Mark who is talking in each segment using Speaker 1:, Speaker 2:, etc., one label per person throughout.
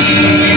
Speaker 1: ஐயா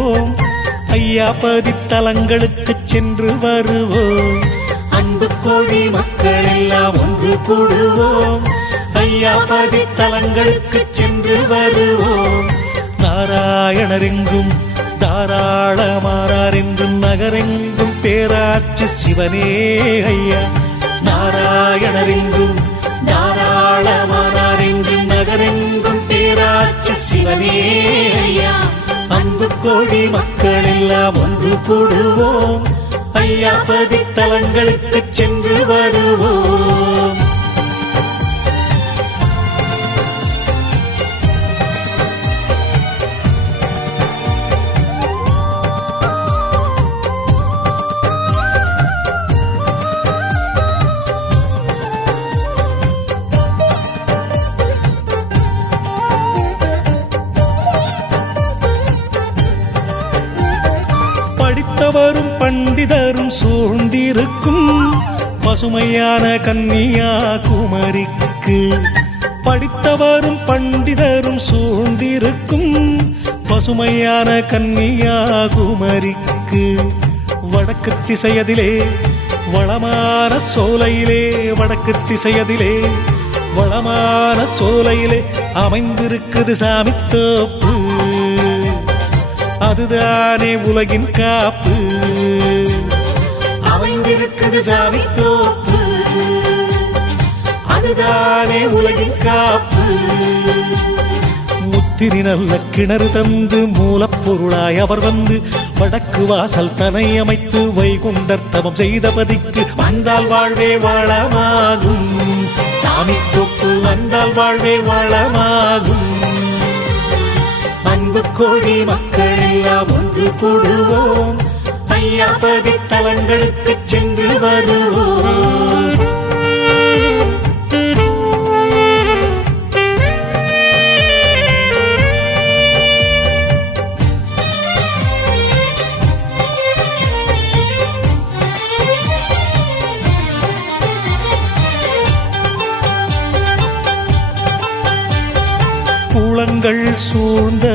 Speaker 2: கூடுவோம் ஐயா பதித்தலங்களுக்கு சென்று வருவோம். அன்பு கோடி மக்கள் எல்லாம் ஒன்று கூடுவோம். ஐயா பதித்தலங்களுக்கு சென்று வருவோம். நாராயணரெங்கும் தாராளமானார் என்றும் நகரெங்கும் பேராட்சி சிவனே ஐயா. நாராயணரெங்கும் தாராளமானார் என்றும் நகரெங்கும் பேராட்சி சிவனே ஐயா. அன்பு கோடி மக்கள் எல்லாம் ஒன்று கூடுவோம். ஐயா பதித்தலங்களுக்கு சென்று வருவோம். வந்திருக்கும் பசுமையான கன்னியா குமரிக்கு. படித்தவரும் பண்டிதரும் சூழ்ந்திருக்கும் பசுமையான கன்னியா குமரிக்கு. வடக்கு திசையதிலே வளமான சோலையிலே வடக்கு திசையதிலே வளமான சோலையிலே அமைந்திருக்குது சாமி தோப்பு. அதுதானே உலகின் காப்பு. அமைந்திருக்குது சாமி தோப்பு. அதுதானே உலகின் காப்பு. முத்து புத்திரி நல்ல கிணறு தந்து மூலப்பொருளாய் அவர் வந்து வடக்கு வாசல் தனை அமைத்து வைகுண்டர் தவம் செய்த பதிக்கு வந்தால் வாழ்வே வளமாகும். சாமி தொப்பு வந்தால் வாழ்வே வளமாகும். அன்பு கோடி மக்கள் எல்லாம் ஒன்று கூடுவோம். ஐயாபதி தலங்களுக்கு சென்று வருவோம். குளங்கள் சூழ்ந்த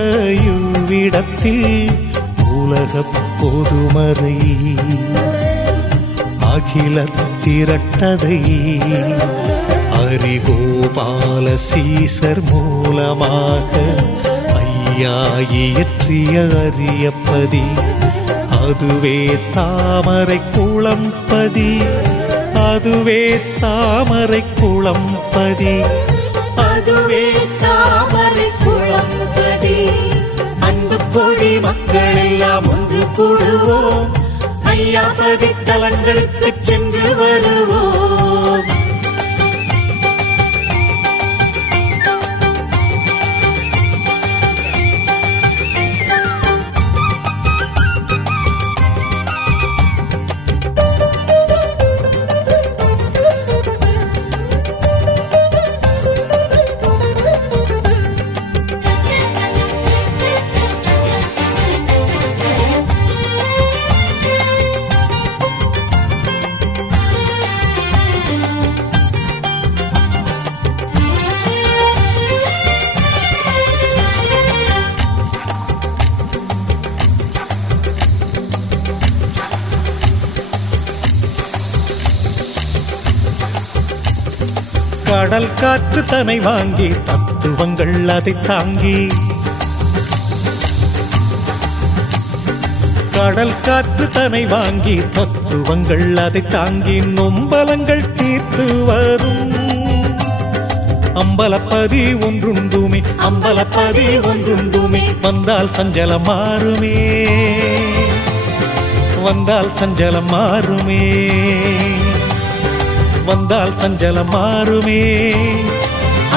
Speaker 2: இவ்விடத்தில் உலகப் பொதுமறை. அகில திரட்டதை அரிகோபால சீசர் மூலமாக ஐயா இயற்றிய அரியப்பதி அதுவே தாமரை குளம்பதி. அதுவே தாமரை குளம்பதி.
Speaker 3: அதுவே கோடி மக்கள் எல்லாம் ஒன்று கூடுவோம். ஐயா பதித்தலங்களுக்கு சென்று வருவோம்.
Speaker 2: காற்று தனை வாங்கி தத்துவங்கள் அதை தாங்கி. கடல் காற்று தனை வாங்கி தத்துவங்கள் அதை தாங்கி நொம்பலங்கள் தீர்த்து வரும். அம்பலப்பதி ஒன்றுண்டுமே அம்பலப்பதி ஒன்றுண்டுமே வந்தால் சஞ்சலம் மாறுமே. வந்தால் சஞ்சலம் மாறுமே. வந்தால் சஞ்சலம் மாறுமே.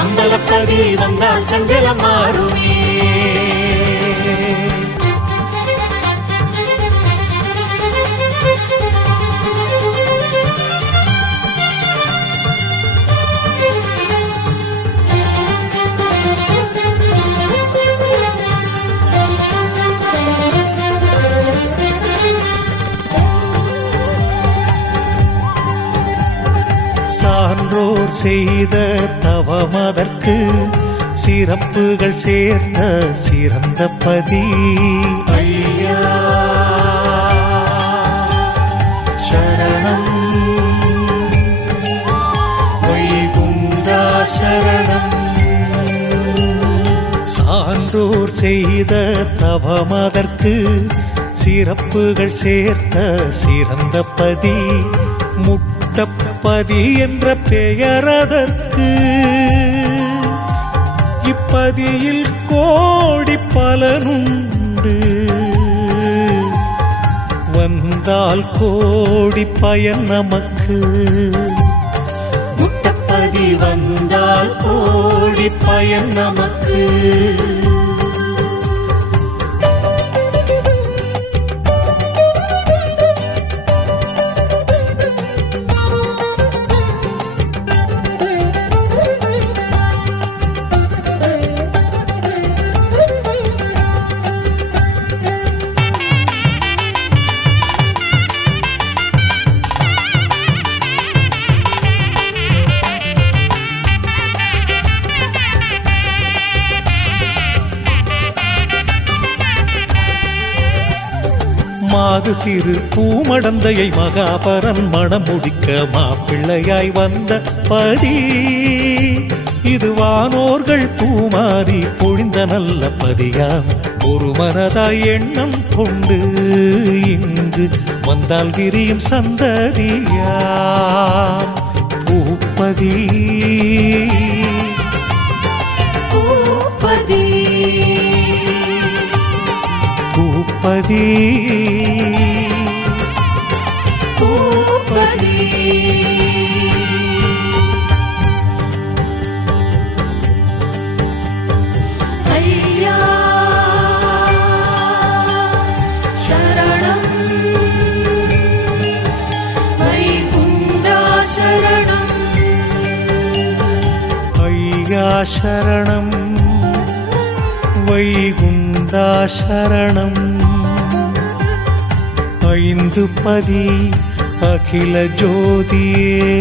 Speaker 3: அம்பலப்பதி வந்தால் சஞ்சலம் மாறுமே.
Speaker 2: செய்த தவமதற்கு சிறப்புகள் சேர்த்த சிறந்த பதி.
Speaker 3: ஐயா சரணம். வைகுண்டா சரணம்.
Speaker 2: சான்றோர் செய்த தவமதற்கு சிறப்புகள் சேர்த்த சிறந்த பதி. பதி என்ற பெயர் அதற்கு இப்பதியில் கோடி பலனுண்டு. வந்தால் கோடி பயன் நமக்கு.
Speaker 3: முட்டப்பதி வந்தால் கோடி பயன் நமக்கு.
Speaker 2: மடந்தையை மகாபரன் மணமுடிக்க மாப்பிள்ளையாய் வந்த பதி. இது வானோர்கள் பூமாறி பொழிந்த நல்ல பதியாம். ஒரு மனதாய் எண்ணம் கொண்டு இங்கு வந்தால் கிரியும் சந்ததியாம். பூப்பதி.
Speaker 3: பூப்பதி. பூப்பதி. சரணம். வைகுண்டா சரணம்.
Speaker 2: சரணம். ஐந்து பதி அகில ஜோதியே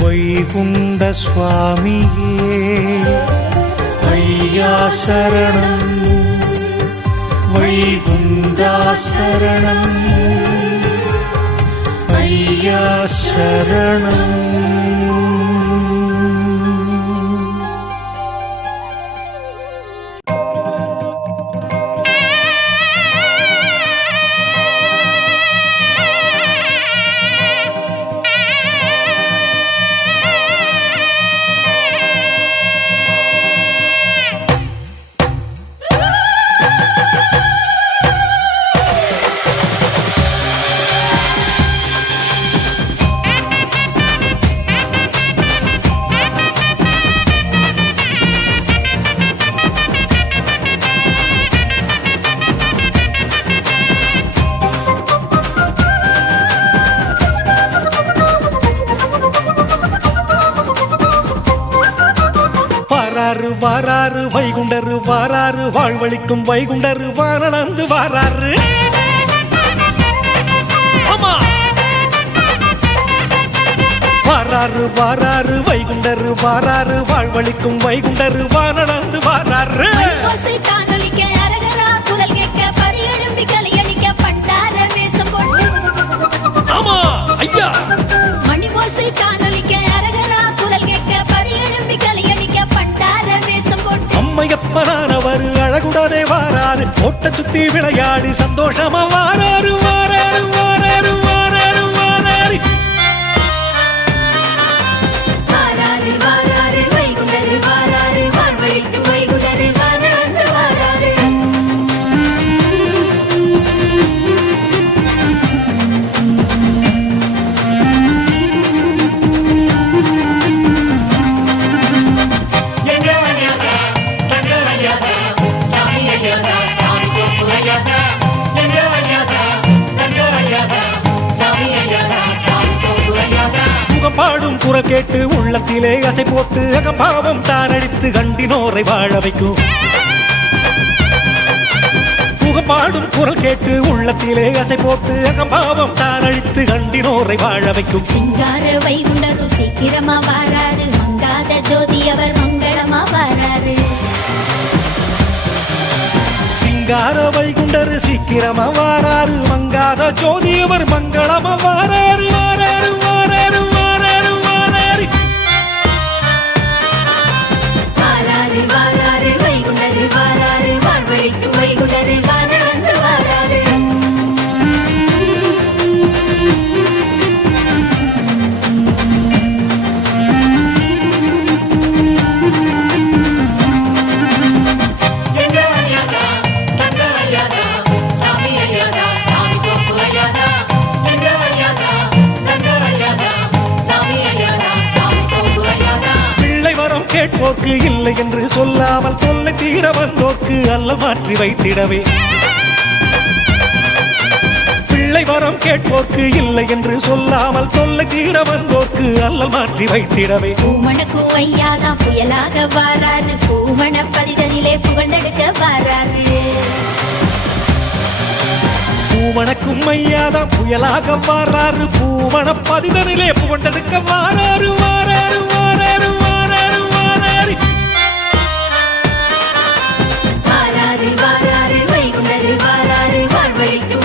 Speaker 2: வைகுண்ட சுவாமியே ஐயா சரணம் வைகுண்டா சரணம் வாராரு வாராரு வைகுண்டரு வாராரு வாழ்வழிக்கும் வைகுண்டரு வாரணந்து வாராரு வாராரு வாராரு வைகுண்டரு வாராரு வாழ்வழிக்கும் வைகுண்டரு வாரணந்து வாராரு
Speaker 4: மணி ஓசை தானொலிக்க அரகரா குரல் கேட்க பரியெழும்பி போட்டு
Speaker 2: அம்மையப்பனானவர் அழகுடனே வாராரு. கோட்டை சுத்தி விளையாடி சந்தோஷமா வாராரு. உள்ளத்திலே அசை போட்டு அகம்பாவம் தாரடித்து கண்டினோரை வாழ வைக்கும்.
Speaker 4: சிங்கார வைகுண்டரு சீக்கிரமா வாராரு. மங்காத ஜோதி அவர் மங்களமா வாராரு.
Speaker 2: சிங்கார வைகுண்டரு சீக்கிரமா வாராரு. மங்காத ஜோதியவர் மங்களமா வாராரு வாராரு. வாராரு வாராரு. கேட்போர்க்கு இல்லை என்று சொல்லாமல் தொல்லை தீர வந்தோர்க்கு அல்ல மாற்றி வைத்திடவே. பிள்ளை வரம் கேட்போர்க்கு இல்லை என்று சொல்லாமல் தொல்லை தீர வந்தோர்க்கு அல்ல மாற்றி வைத்திடவே.
Speaker 4: பூமணக்கு ஐயாதான் புயலாக வாராரு பூமண பதிதனிலே புகழ்ந்தெடுக்க வாராரு
Speaker 2: பூமணக்கும் ஐயாதான் புயலாக வாராரு பூமண பதிதனிலே புகழ்ந்தெடுக்க வாராரு வாராறு வாராரு
Speaker 4: வைகுண்டரு வாராரு வாழ்வழிக்கும்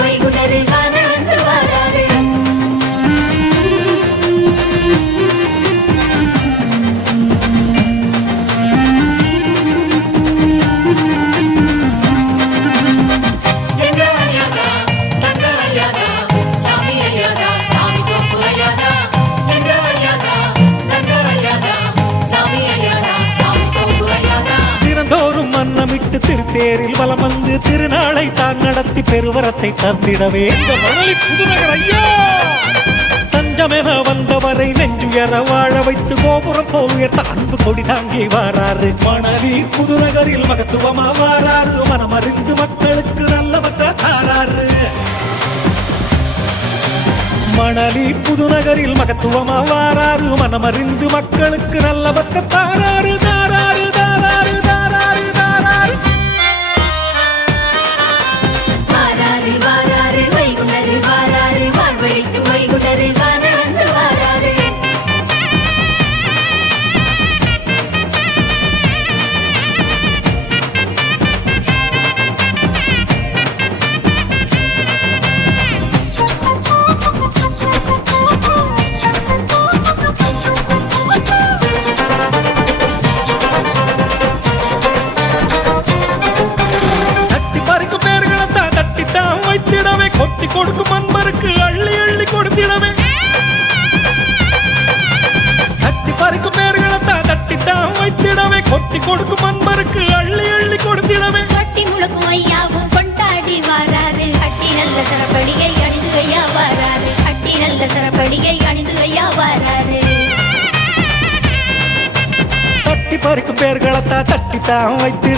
Speaker 2: தேரில் வலம் வந்து திருநாளை தான் நடத்தி பெருவரத்தை தந்திடவே. தஞ்சமென வந்தவரை நெஞ்சுயர வாழ வைத்து கோபுரம் போயத்த அன்பு கொடி தாங்கி வாராரு மணலி புதுநகரில் மகத்துவமா வாராரு மனமறிந்து மக்களுக்கு நல்லவற்ற தாராரு மணலி புதுநகரில் மகத்துவமா வாராரு மனமறிந்து மக்களுக்கு நல்லவற்ற தாராரு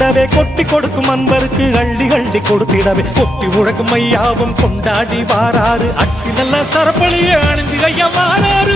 Speaker 2: தட்டித்தான் கொட்டி கொடுக்கும் அன்பருக்கு அள்ளி அள்ளி கொடுத்திடவே. கொட்டி
Speaker 4: உழக்கும் ஐயாவும் கொண்டாடி வாராறு அட்டி நல்ல சரப்பழியை அணிந்து ஐயா வாராரு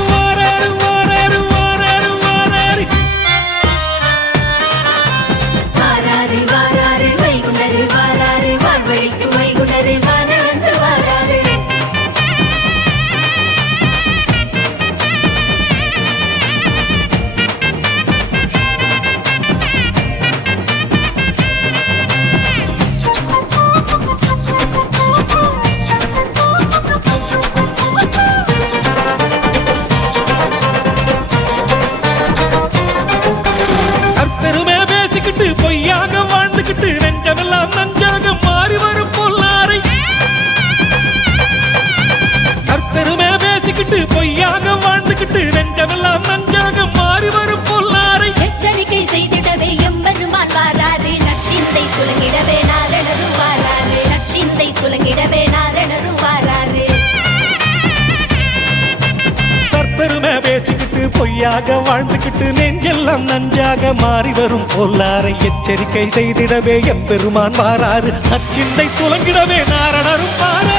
Speaker 2: பொய்யாக வாழ்ந்துக்கிட்டு நெஞ்செல்லாம் நஞ்சாக மாறி வரும் பொல்லாரை எச்சரிக்கை செய்திடவே எம்பெருமான் மாறாறு அச்சிந்தை துலங்கிடவே நாரணரும் மாற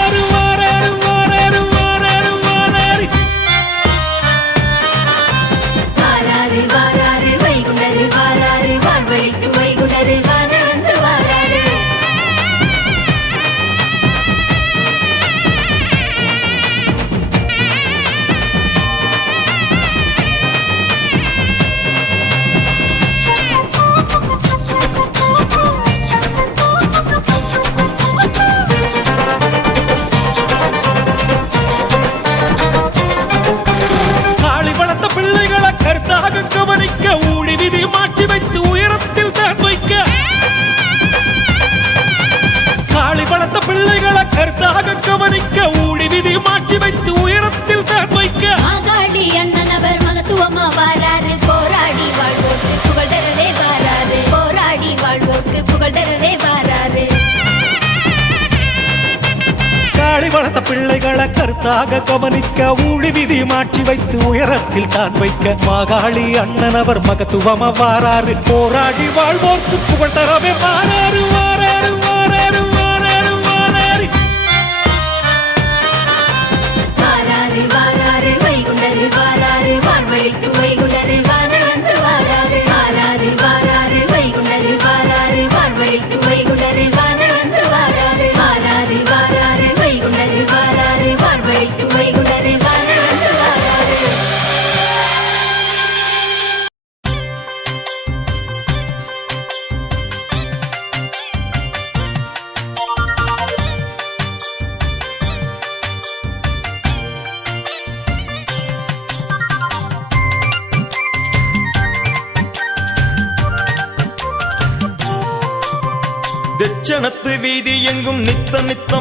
Speaker 2: கருத்தாக கவனிக்க ஊழி விதி மாற்றி வைத்து உயரத்தில் தான் வைக்க
Speaker 4: மாகாளி அண்ணன் அவர் மகத்துவம் அவ்வாறாறு. போராடி வாழ்வோர்க்கு புகழ் தரவே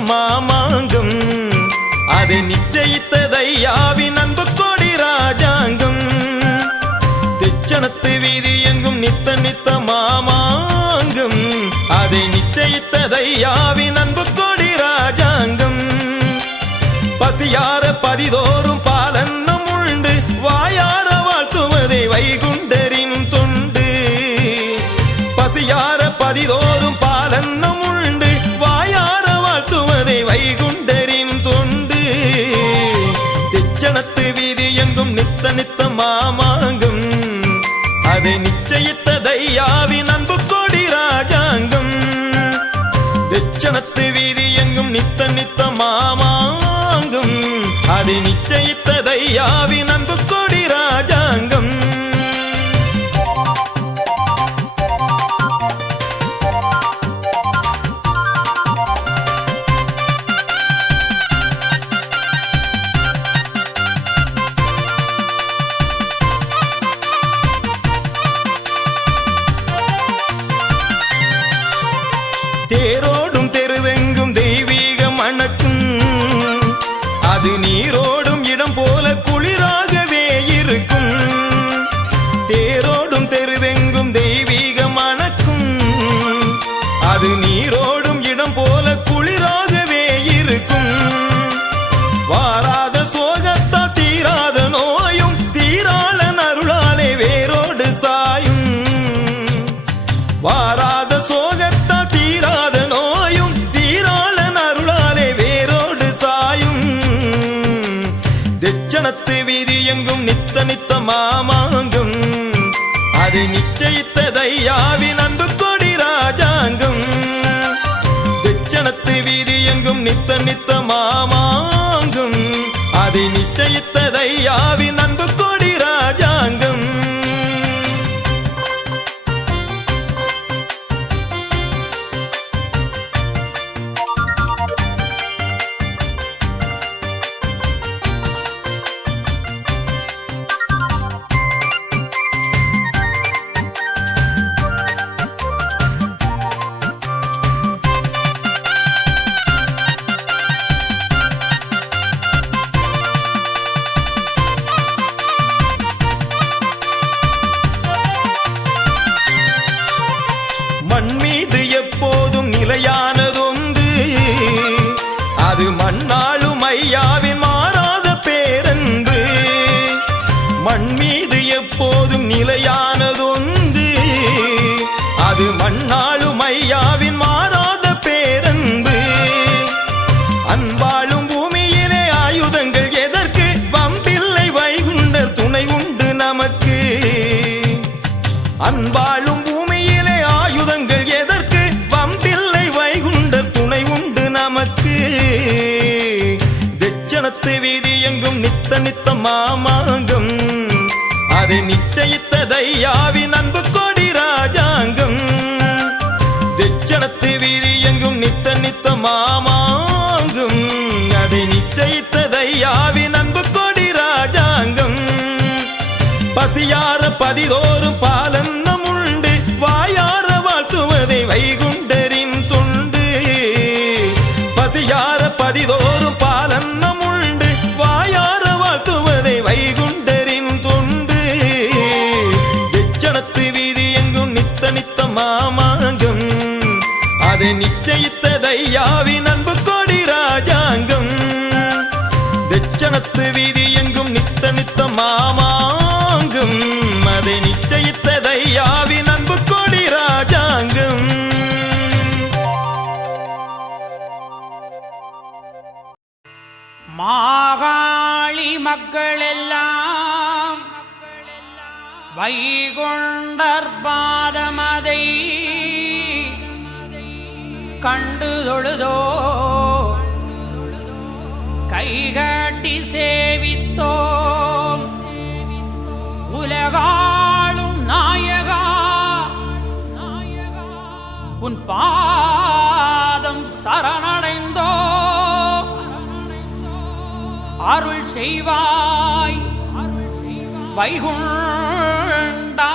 Speaker 5: மாமாங்கம். அதை நிச்சயித்ததையாவின் அன்பு கோடி ராஜாங்கம். தெச்சனத்து வீதி எங்கும் நித்த நித்த மாமாங்கம். அதை நிச்சயித்ததையாவின் அன்பு கோடி ராஜாங்கம். பசியார பதிதோறும் பாலன்னம் உண்டு. வாயார வாழ்த்துவதை வைகுண்டர். యావినందు కొడి రాజా. ಮಾಮ நித்தனித்த மாமாங்கம். அதை நிச்சயித்ததையாவின் அன்பு கொடி ராஜாங்கம். திச்சனத்து வீதி எங்கும் நித்த நித்த மாமாங்கம். அதை நிச்சயித்ததையாவின் அன்பு கொடி ராஜாங்கம். பசியார பதிதோறும் பத்து வீதி எங்கும் நித்த நித்த மாமாங்கும். அதை நிச்சயித்ததை யாவின் அன்பு கொடி ராஜாங்கும்.
Speaker 6: மாகாளி மக்கள் எல்லாம் வைகொண்டர் பாதமதை கண்டு தொழுதோ கைகாட்டி சேவித்தோம். உலகாளும் நாயகா உன் பாதம் சரணடைந்தோ அருள் செய்வாய் வைகுண்டா.